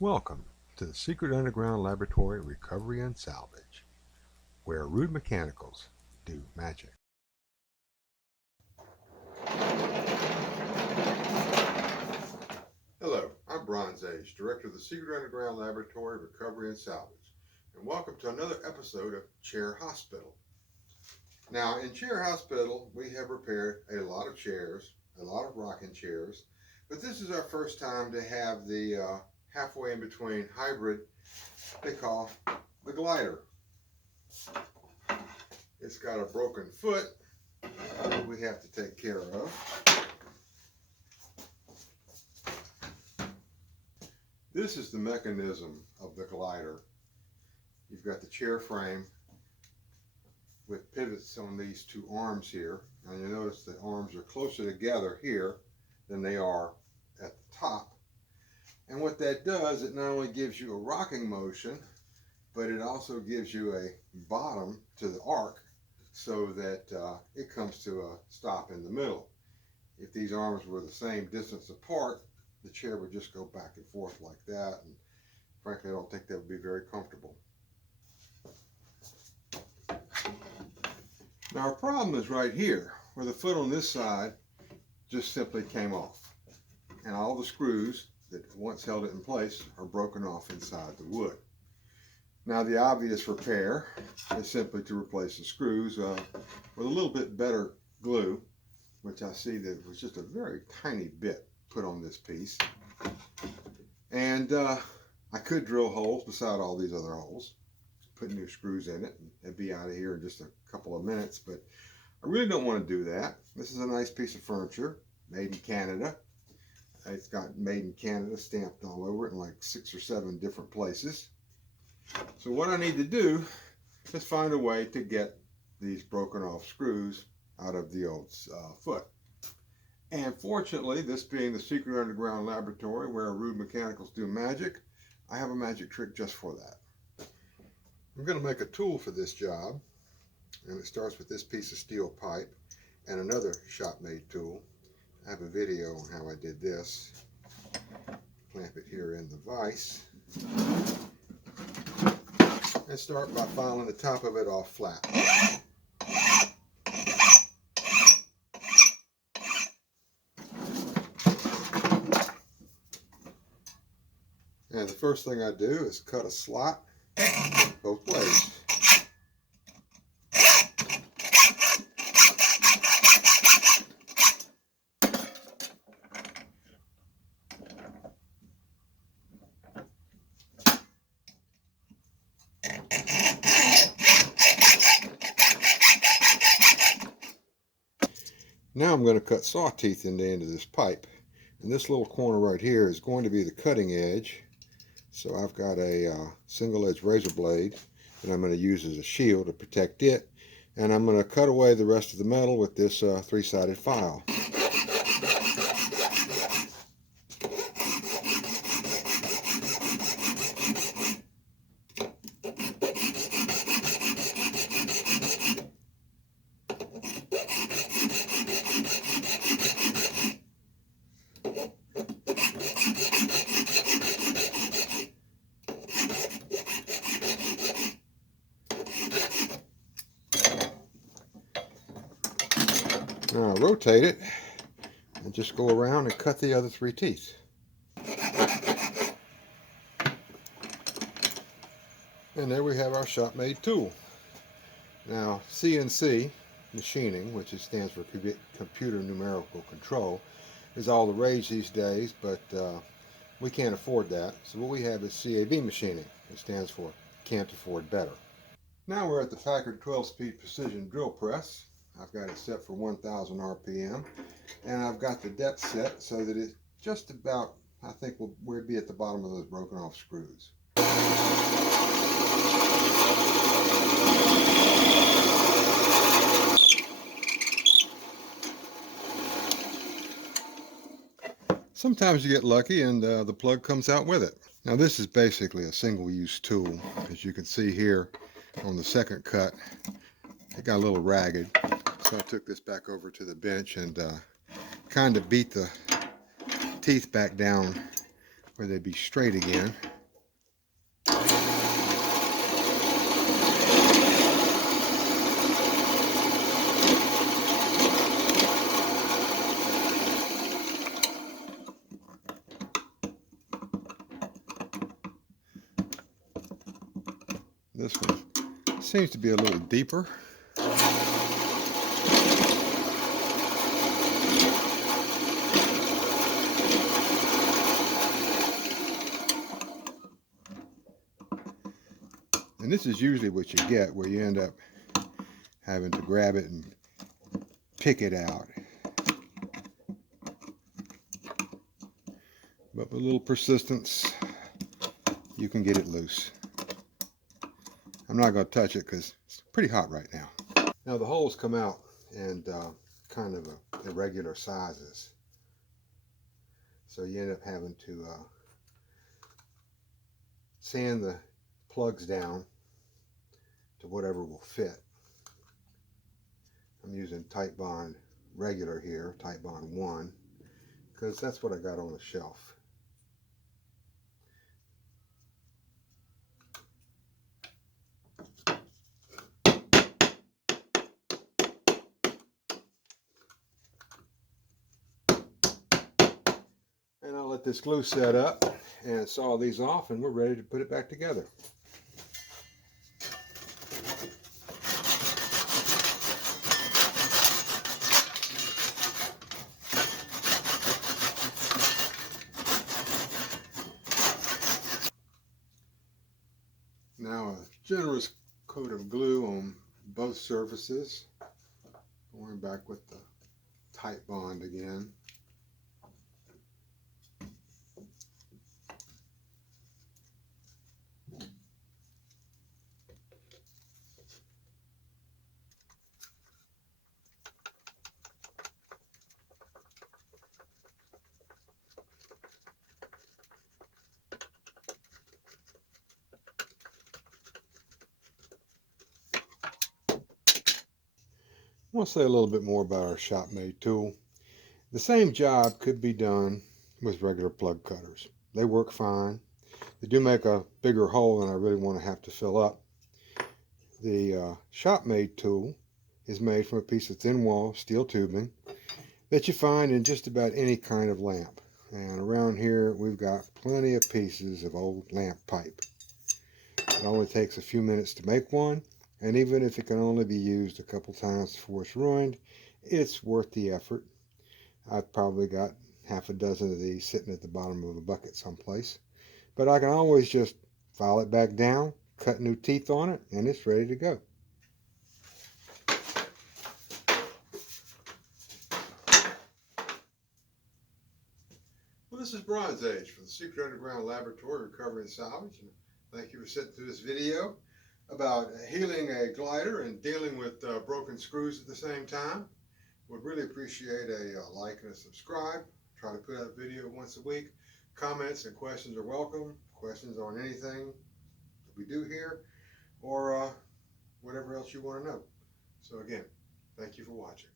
Welcome to the Secret Underground Laboratory Recovery and Salvage, where rude mechanicals do magic. Hello, I'm Bronze Age, Director of the Secret Underground Laboratory Recovery and Salvage, and welcome to another episode of Chair Hospital. Now, in Chair Hospital, we have repaired a lot of chairs, a lot of rocking chairs, but this is our first time to have the halfway in between hybrid they call the glider. It's got a broken foot that we have to take care of. This is the mechanism of the glider. You've got the chair frame with pivots on these two arms here. And you notice the arms are closer together here than they are at the top. And what that does, it not only gives you a rocking motion, but it also gives you a bottom to the arc so that it comes to a stop in the middle. If these arms were the same distance apart, the chair would just go back and forth like that. And frankly, I don't think that would be very comfortable. Now our problem is right here, where the foot on this side just simply came off. And all the screws that once held it in place are broken off inside the wood. Now the obvious repair is simply to replace the screws with a little bit better glue, which I see that was just a very tiny bit put on this piece. And I could drill holes beside all these other holes, put new screws in it, and be out of here in just a couple of minutes, but I really don't want to do that. This is a nice piece of furniture, made in Canada. It's got made in Canada stamped all over it in like 6 or 7 different places. So what I need to do is find a way to get these broken off screws out of the old foot. And fortunately, this being the Secret Underground Laboratory where rude mechanicals do magic, I have a magic trick just for that. I'm going to make a tool for this job, and it starts with this piece of steel pipe and another shop-made tool. I have a video on how I did this. Clamp it here in the vise. And start by filing the top of it off flat. And the first thing I do is cut a slot both ways. Now I'm going to cut saw teeth in the end of this pipe. And this little corner right here is going to be the cutting edge. So I've got a single edge razor blade that I'm going to use as a shield to protect it. And I'm going to cut away the rest of the metal with this 3-sided file. Now I rotate it and just go around and cut the other 3 teeth. And there we have our shop-made tool. Now CNC machining, which stands for computer numerical control, is all the rage these days, but we can't afford that. So what we have is CAB machining. It stands for can't afford better. Now we're at the Packard 12-speed precision drill press. I've got it set for 1000 RPM, and I've got the depth set so that it's just about, I think we'll be at the bottom of those broken off screws. Sometimes you get lucky and the plug comes out with it. Now this is basically a single-use tool. As you can see here on the second cut, it got a little ragged. So I took this back over to the bench and kind of beat the teeth back down where they'd be straight again. This one seems to be a little deeper. And this is usually what you get, where you end up having to grab it and pick it out. But with a little persistence, you can get it loose. I'm not going to touch it because it's pretty hot right now. Now the holes come out and kind of irregular sizes. So you end up having to sand the plugs down to whatever will fit. I'm using Titebond regular here, Titebond 1, because that's what I got on the shelf. And I'll let this glue set up and saw these off, and we're ready to put it back together. Now a generous coat of glue on both surfaces. Going back with the Titebond again. I want to say a little bit more about our shop-made tool. The same job could be done with regular plug cutters. They work fine. They do make a bigger hole than I really want to have to fill up. The shop-made tool is made from a piece of thin wall steel tubing that you find in just about any kind of lamp. And around here we've got plenty of pieces of old lamp pipe. It only takes a few minutes to make one, and even if it can only be used a couple times before it's ruined, it's worth the effort. I've probably got half a dozen of these sitting at the bottom of a bucket someplace. But I can always just file it back down, cut new teeth on it, and it's ready to go. Well, this is Bronze Age for the Secret Underground Laboratory Recovery and Salvage. And thank you for sitting through this video about healing a glider and dealing with broken screws at the same time. Would really appreciate a like and a subscribe. Try to put out a video once a week. Comments and questions are welcome. Questions on anything that we do here, or whatever else you want to know. So again, thank you for watching.